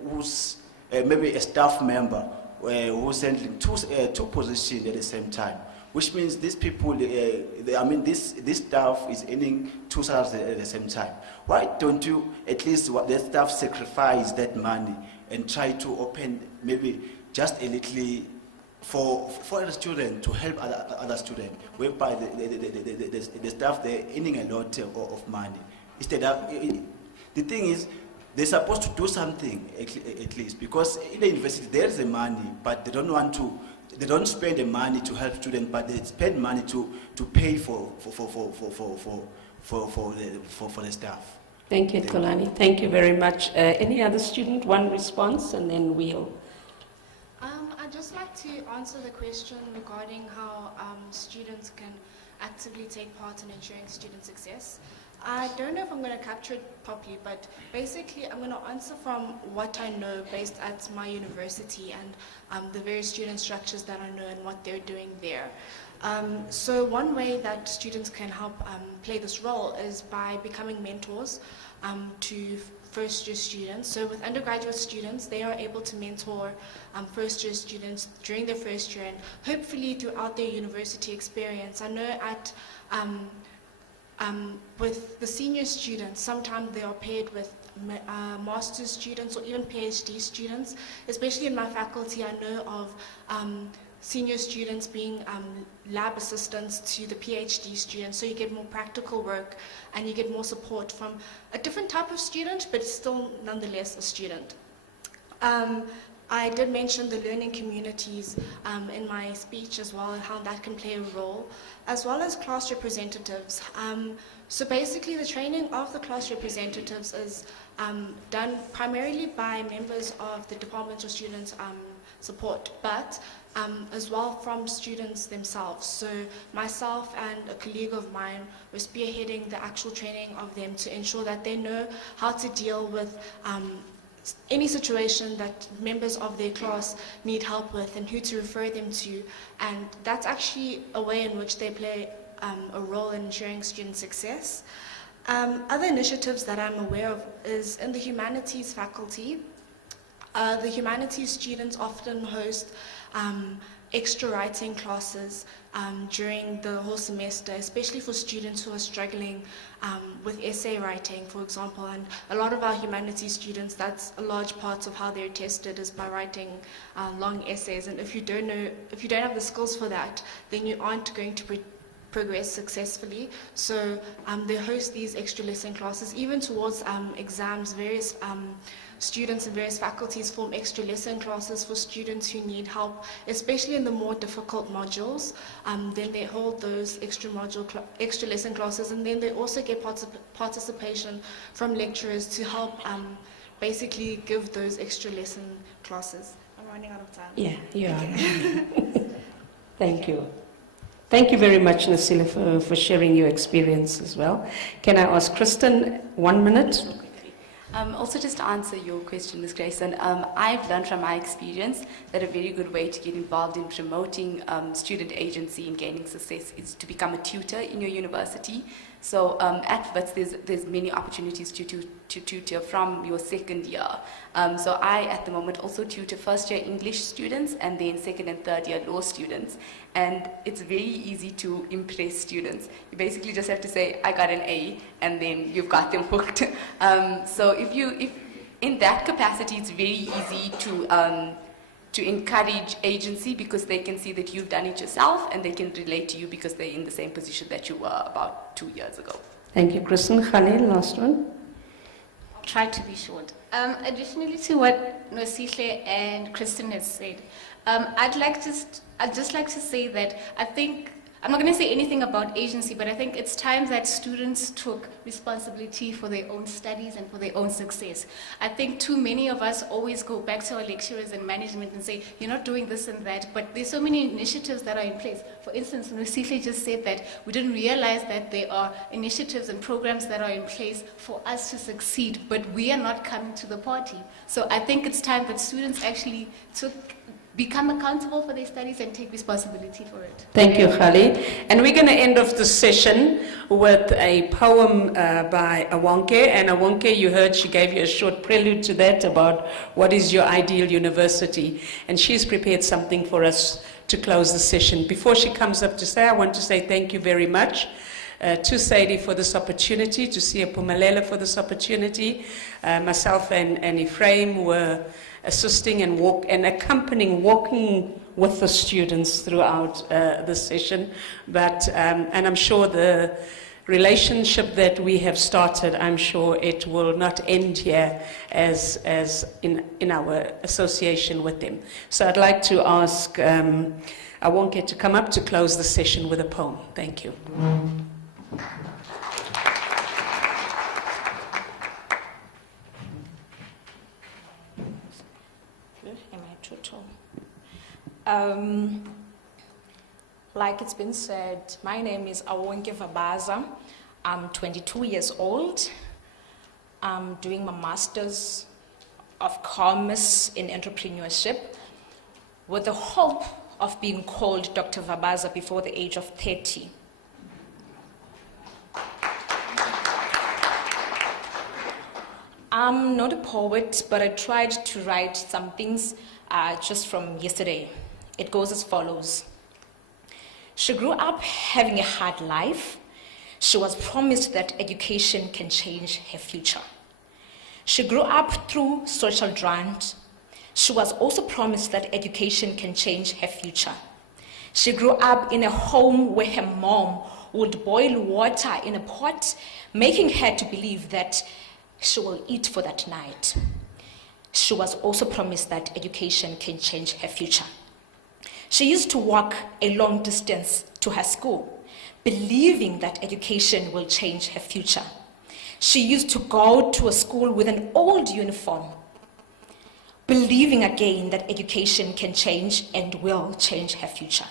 who's maybe a staff member who's handling two positions at the same time. Which means these people, this staff is earning two salaries at the same time. Why don't you at least the staff sacrifice that money and try to open maybe just a little for the student to help other students, whereby the staff they're earning a lot of money. Instead of, the thing is, they're supposed to do something at least, because in the university there is the money, but they don't want to. They don't spend the money to help students, but they spend money to pay for the staff. Thank you, Kolani. Thank you very much. Any other student? One response, and then we'll. I'd just like to answer the question regarding how students can actively take part in ensuring student success. I don't know if I'm going to capture it properly, but basically I'm going to answer from what I know based at my university and the various student structures that I know and what they're doing there. So one way that students can help play this role is by becoming mentors to first-year students. So with undergraduate students, they are able to mentor first-year students during their first year and hopefully throughout their university experience. I know at with the senior students, sometimes they are paired with master's students or even PhD students. Especially in my faculty, I know of senior students being lab assistants to the PhD students, so you get more practical work and you get more support from a different type of student, but still nonetheless a student. I did mention the learning communities in my speech as well, and how that can play a role, as well as class representatives. So basically the training of the class representatives is done primarily by members of the Department of Student Support, but as well from students themselves. So myself and a colleague of mine were spearheading the actual training of them to ensure that they know how to deal with any situation that members of their class need help with and who to refer them to. And that's actually a way in which they play a role in ensuring student success. Other initiatives that I'm aware of is in the humanities faculty. The humanities students often host extra writing classes during the whole semester, especially for students who are struggling with essay writing, for example. And a lot of our humanities students, that's a large part of how they're tested, is by writing long essays. And if you don't have the skills for that, then you aren't going to progress successfully. So they host these extra lesson classes. Even towards exams, various students in various faculties form extra lesson classes for students who need help, especially in the more difficult modules. Then they hold those extra lesson classes, and then they also get participation from lecturers to help basically give those extra lesson classes. I'm running out of time. Yeah, yeah. Thank you. Thank you very much, Nasila, for sharing your experience as well. Can I ask Kristen 1 minute? Also, just to answer your question, Ms. Grayson, I've learned from my experience that a very good way to get involved in promoting student agency and gaining success is to become a tutor in your university. So at WITS, there's many opportunities to tutor from your second year. So I, at the moment, also tutor first year English students and then second and third year law students. And it's very easy to impress students. You basically just have to say, I got an A, and then you've got them hooked. So if in that capacity, it's very easy to encourage agency, because they can see that you've done it yourself, and they can relate to you because they're in the same position that you were about 2 years ago. Thank you, Kristen. Khalil, last one. I'll try to be short. Additionally to what Nosihle and Kristen has said, I'd just like to say that I think, I'm not going to say anything about agency, but I think it's time that students took responsibility for their own studies and for their own success. I think too many of us always go back to our lecturers and management and say, you're not doing this and that, but there's so many initiatives that are in place. For instance, Nosihle just said that we didn't realize that there are initiatives and programs that are in place for us to succeed, but we are not coming to the party. So I think it's time that students actually become accountable for their studies and take responsibility for it. Thank you, Khalid. And we're going to end off the session with a poem by Awonke. And Awonke, you heard she gave you a short prelude to that about what is your ideal university. And she's prepared something for us to close the session. Before she comes up to say, I want to say thank you very much to Sadie for this opportunity, to Siyaphumelela for this opportunity. Myself and Ephraim were assisting and accompanying, walking with the students throughout the session. But, and I'm sure the relationship that we have started, I'm sure it will not end here as in our association with them. So I'd like to ask Awonke to come up to close the session with a poem. Thank you. Like it's been said, my name is Awonke Vabaza. I'm 22 years old. I'm doing my Master's of Commerce in Entrepreneurship with the hope of being called Dr. Vabaza before the age of 30. I'm not a poet, but I tried to write some things just from yesterday. It goes as follows. She grew up having a hard life. She was promised that education can change her future. She grew up through social grant. She was also promised that education can change her future. She grew up in a home where her mom would boil water in a pot, making her to believe that she will eat for that night. She was also promised that education can change her future. She used to walk a long distance to her school, believing that education will change her future. She used to go to a school with an old uniform, believing again that education can change and will change her future.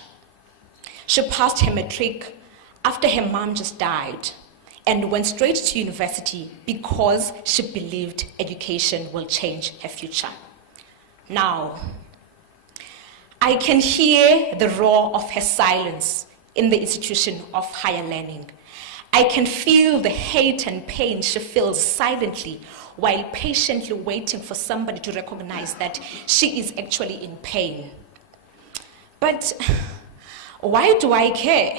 She passed her matric after her mom just died and went straight to university because she believed education will change her future. Now, I can hear the roar of her silence in the institution of higher learning. I can feel the hate and pain she feels silently while patiently waiting for somebody to recognize that she is actually in pain. But why do I care?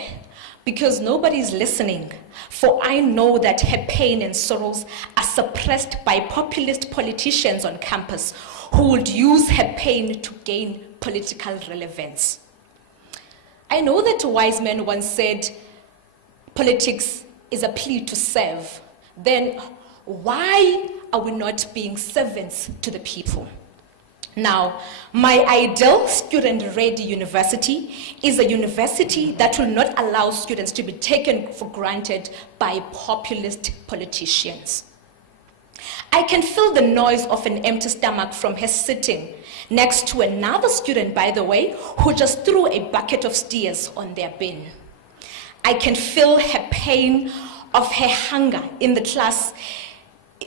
Because nobody is listening. For I know that her pain and sorrows are suppressed by populist politicians on campus who would use her pain to gain political relevance. I know that a wise man once said, politics is a plea to serve. Then why are we not being servants to the people? Now, my ideal student-ready university is a university that will not allow students to be taken for granted by populist politicians. I can feel the noise of an empty stomach from her sitting next to another student, by the way, who just threw a bucket of steers on their bin. I can feel her pain of her hunger in the class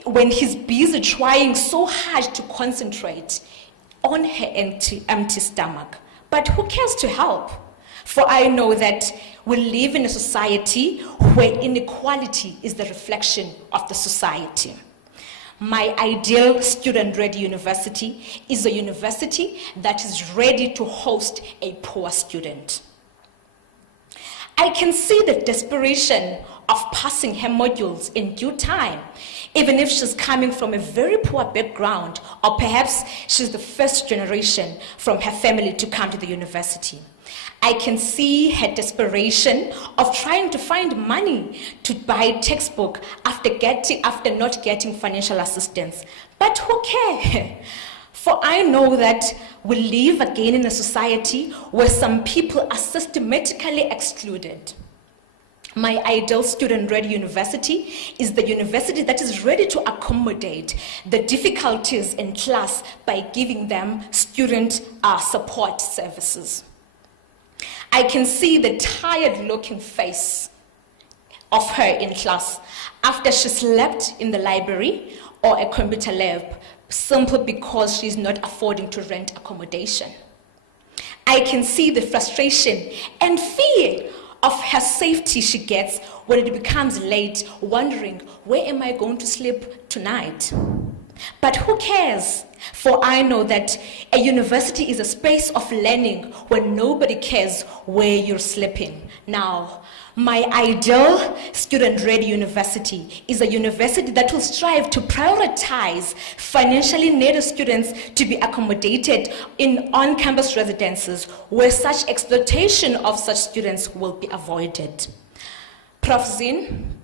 when he's busy trying so hard to concentrate on her empty stomach. But who cares to help? For I know that we live in a society where inequality is the reflection of the society. My ideal student-ready university is a university that is ready to host a poor student. I can see the desperation of passing her modules in due time, even if she's coming from a very poor background, or perhaps she's the first generation from her family to come to the university. I can see her desperation of trying to find money to buy a textbook after not getting financial assistance. But who cares? For I know that we live again in a society where some people are systematically excluded. My ideal student-ready university is the university that is ready to accommodate the difficulties in class by giving them student support services. I can see the tired-looking face of her in class after she slept in the library or a computer lab simply because she's not affording to rent accommodation. I can see the frustration and fear of her safety she gets when it becomes late, wondering, where am I going to sleep tonight? But who cares? For I know that a university is a space of learning where nobody cares where you're sleeping. Now, my ideal student-ready university is a university that will strive to prioritize financially needy students to be accommodated in on-campus residences where such exploitation of such students will be avoided. Prof. Zin,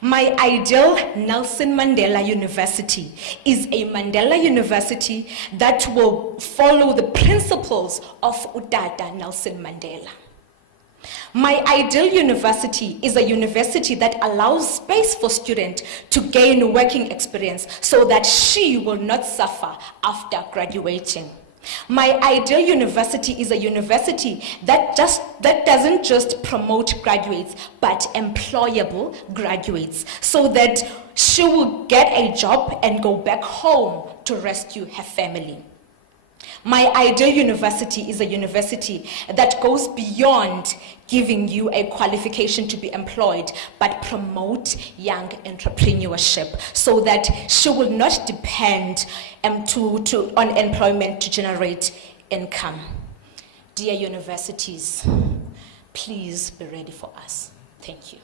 my ideal Nelson Mandela University is a Mandela University that will follow the principles of Utata Nelson Mandela. My ideal university is a university that allows space for students to gain working experience so that she will not suffer after graduating. My ideal university is a university that doesn't just promote graduates, but employable graduates, so that she will get a job and go back home to rescue her family. My ideal university is a university that goes beyond giving you a qualification to be employed, but promote young entrepreneurship so that she will not depend on employment to generate income. Dear universities, please be ready for us. Thank you.